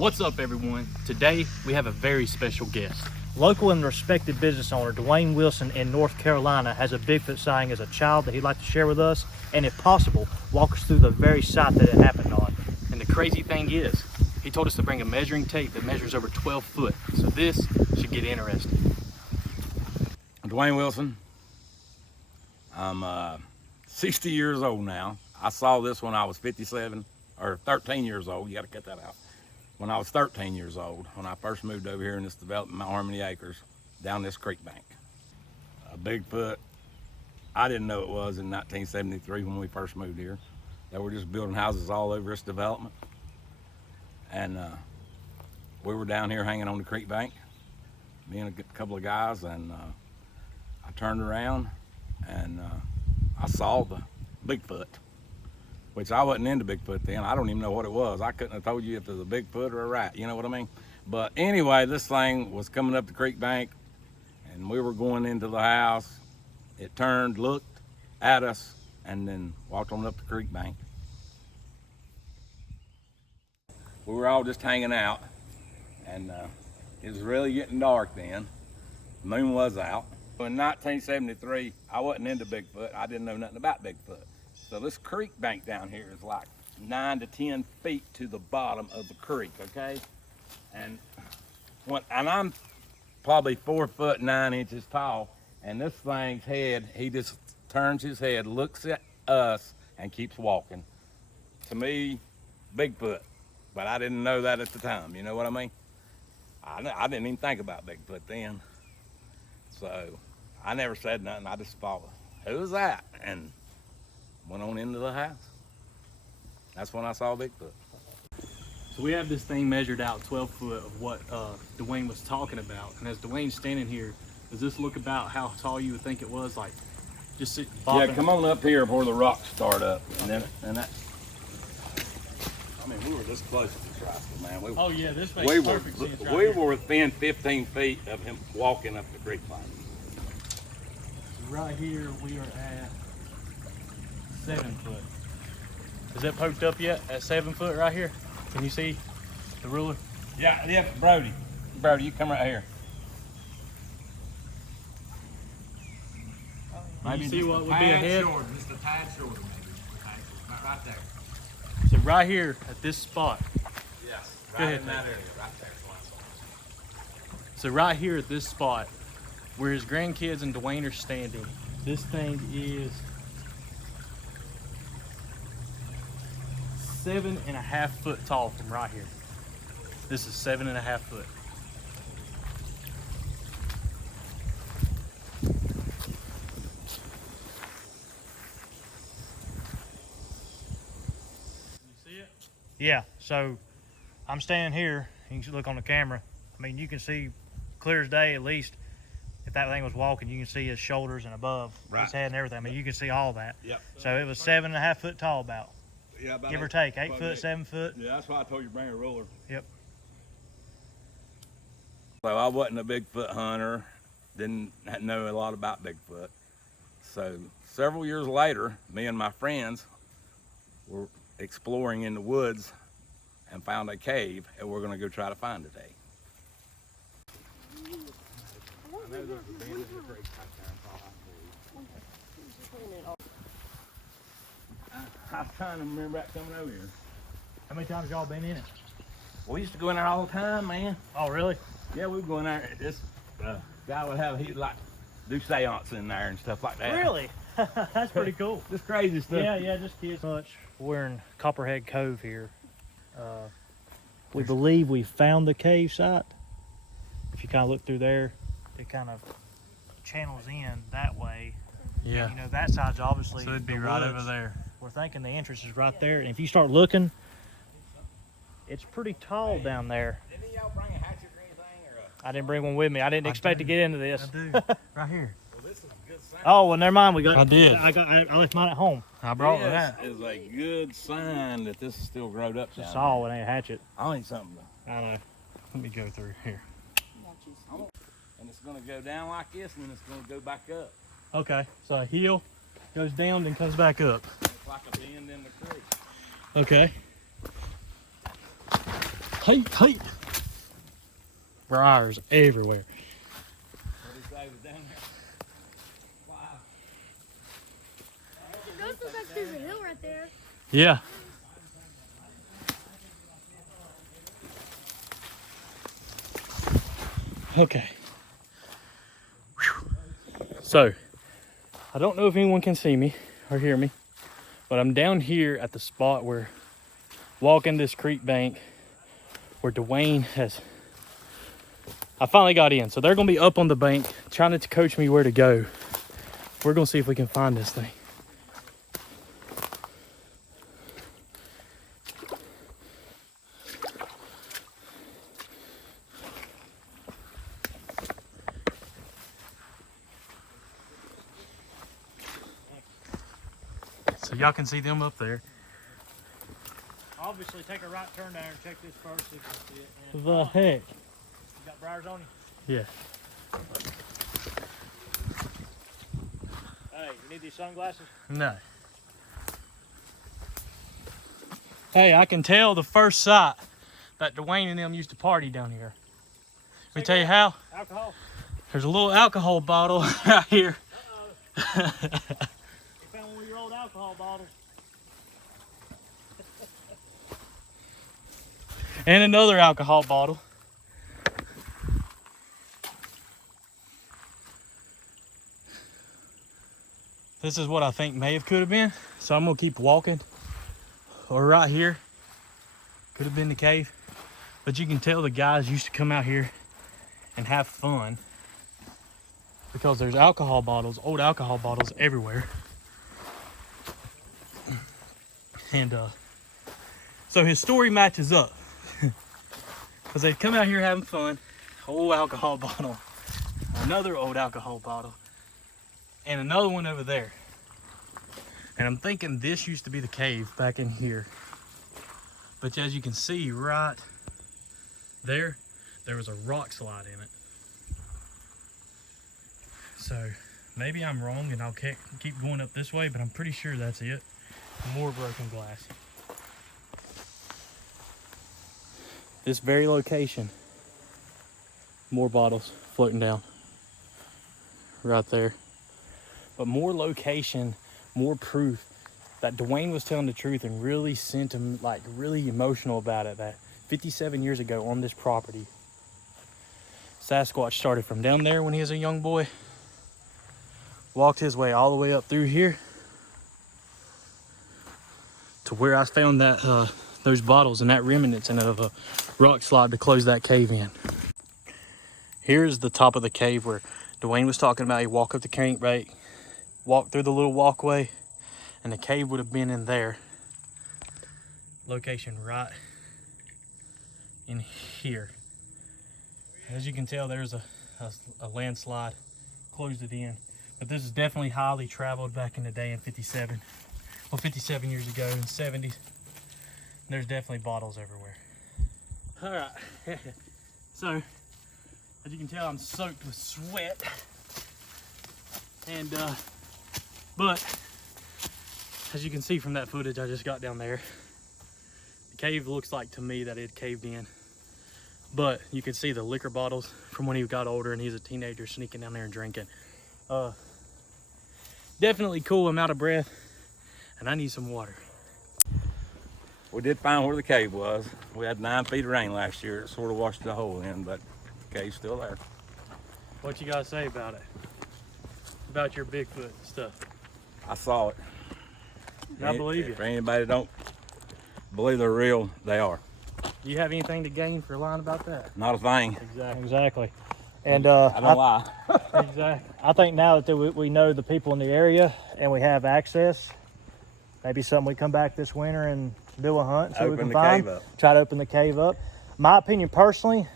What's up, everyone? Today we have a very special guest. Local and respected business owner DWYANE Wilson in North Carolina has a Bigfoot sighting as a child that he'd like to share with us, and if possible, walk us through the very site that it happened on. And the crazy thing is, he told us to bring a measuring tape that measures over 12 foot. So this should get interesting. DWYANE Wilson. I'm 60 years old now. I saw this when I was 57 or 13 years old. You got to cut that out. When I was 13 years old, when I first moved over here in this development, Mount Harmony Acres, down this creek bank. A Bigfoot, I didn't know it was in 1973 when we first moved here. They were just building houses all over this development. And we were down here hanging on the creek bank, me and a couple of guys, and I turned around and I saw the Bigfoot, which I wasn't into Bigfoot then. I don't even know what it was. I couldn't have told you if it was a Bigfoot or a rat, you know what I mean? But anyway, this thing was coming up the creek bank and we were going into the house. It turned, looked at us, and then walked on up the creek bank. We were all just hanging out, and it was really getting dark then. The moon was out. In 1973, I wasn't into Bigfoot. I didn't know nothing about Bigfoot. So this creek bank down here is like 9 to 10 feet to the bottom of the creek, okay? And I'm probably 4 foot 9 inches tall, and this thing's head, he just turns his head, looks at us, and keeps walking. To me, Bigfoot, but I didn't know that at the time, you know what I mean? I didn't even think about Bigfoot then. So I never said nothing. I just thought, who was that? And went on into the house. That's when I saw Bigfoot. So we have this thing measured out 12 foot of what DWYANE was talking about. And as DWYANE's standing here, does this look about how tall you would think it was? Like, just sit bopping? Yeah, come on up here before the rocks start up. And that. I mean, we were this close to this rascal, man. Oh yeah, this makes perfect sense right We here. were within 15 feet of him walking up the creek line. So right here, we are at 7 foot. Is that poked up yet at 7 foot right here? Can you see the ruler? Yeah, Brody, you come right here. Maybe you see what would be ahead? Just a tad shorter, maybe. Right there. So right here at this spot. Yes. Go ahead, in that area, right there. So right here at this spot, where his grandkids and DWYANE are standing, this thing is 7.5 foot tall from right here. This is 7.5 foot. Yeah, so I'm standing here. You can look on the camera. I mean, you can see clear as day, at least if that thing was walking, you can see his shoulders and above, his head and everything. I mean, you can see all that. Yep. So it was 7.5 foot tall, about. Yeah, about Give or take, 8 foot, 7 foot. Yeah, that's why I told you to bring a ruler. Yep. So I wasn't a Bigfoot hunter, didn't know a lot about Bigfoot. So several years later, me and my friends were exploring in the woods and found a cave, and we're gonna go try to find it today. I know there's a bend in the creek right there. I was trying to remember that coming over here. How many times y'all been in it? We used to go in there all the time, man. Oh, really? Yeah, we'd go in there. This guy would have, he'd like do seance in there and stuff like that. Really? That's pretty cool. Just crazy stuff. Yeah, just kids. We're in Copperhead Cove here. We believe we found the cave site. If you kind of look through there, it kind of channels in that way. Yeah. You know, that side's obviously So it'd be the right woods. over there. We're thinking the entrance is right there. And if you start looking, it's pretty tall down there. Didn't y'all bring a hatchet or anything? Or I didn't bring one with me. I didn't expect to get into this. I do. Right here. Well, this is a good sign. Oh, well, never mind. We got. I did. I left mine at home. I brought This that. is a good sign that this is still growed up. It's a down saw. It ain't a hatchet. there. I need something to, I know. Let me go through here. and it's gonna go down like this, and then it's gonna go back up. Okay, so a heel goes down and comes back up. It's like a bend in the creek. Okay. Hey. Briars everywhere. What did he say was down there? Wow. It goes back through the hill right there. Yeah. Okay. Whew. So, I don't know if anyone can see me or hear me, but I'm down here at the spot where walking this creek bank where DWYANE has. I finally got in, so they're gonna be up on the bank trying to coach me where to go. We're gonna see if we can find this thing. So y'all can see them up there. Obviously, take a right turn there and check this first so you can see it. And The heck? you got briars on you? Yeah. Hey, you need these sunglasses? No. Hey, I can tell the first sight that DWYANE and them used to party down here. Let me tell you how. Alcohol? There's a little alcohol bottle right here. Uh-oh. You found one of your old alcohol bottles. And another alcohol bottle. This is what I think may have could have been. So I'm gonna keep walking. Or right here. Could have been the cave. But you can tell the guys used to come out here and have fun. Because there's alcohol bottles, old alcohol bottles everywhere. And so his story matches up. Because they'd come out here having fun. Old alcohol bottle. Another old alcohol bottle. And another one over there. And I'm thinking this used to be the cave back in here. But as you can see right there, there was a rock slide in it. So maybe I'm wrong and I'll keep going up this way, but I'm pretty sure that's it. More broken glass. This very location, more bottles floating down right there. But more location, more proof that DWYANE was telling the truth and really sent him like really emotional about it. That 57 years ago on this property, Sasquatch started from down there when he was a young boy, walked his way all the way up through here to where I found that those bottles and that remnants and of a rock slide to close that cave in. Here's the top of the cave where DWYANE was talking about. He walked up the crankbait, walked through the little walkway, and the cave would have been in there. Location right in here. As you can tell, there's a landslide, closed it in. But this is definitely highly traveled back in the day in 57. Well, 57 years ago in the 70s. There's definitely bottles everywhere. All right, so as you can tell, I'm soaked with sweat. And, but as you can see from that footage I just got down there, the cave looks like to me that it caved in. But you can see the liquor bottles from when he got older and he's a teenager sneaking down there and drinking. Definitely cool. I'm out of breath and I need some water. We did find where the cave was. We had 9 feet of rain last year. It sort of washed the hole in, but the cave's still there. What you gotta say about it? About your Bigfoot stuff? I saw it. And I believe you. For anybody that don't believe they're real, they are. Do you have anything to gain for lying about that? Not a thing. Exactly. And I don't lie. Exactly. I think now that we know the people in the area and we have access, maybe something we come back this winter and do a hunt so we Open can the find. cave up. Try to open the cave up. My opinion personally,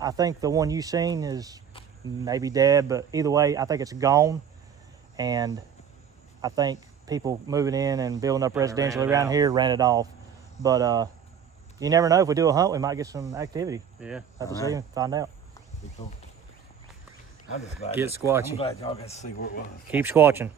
I think the one you seen is maybe dead, but either way, I think it's gone. And I think people moving in and building up residential around here ran it off. But you never know. If we do a hunt, we might get some activity. Yeah. Have to see and find out. I'm just glad Get squatchy. I'm glad y'all got to see where it was. Keep squatching.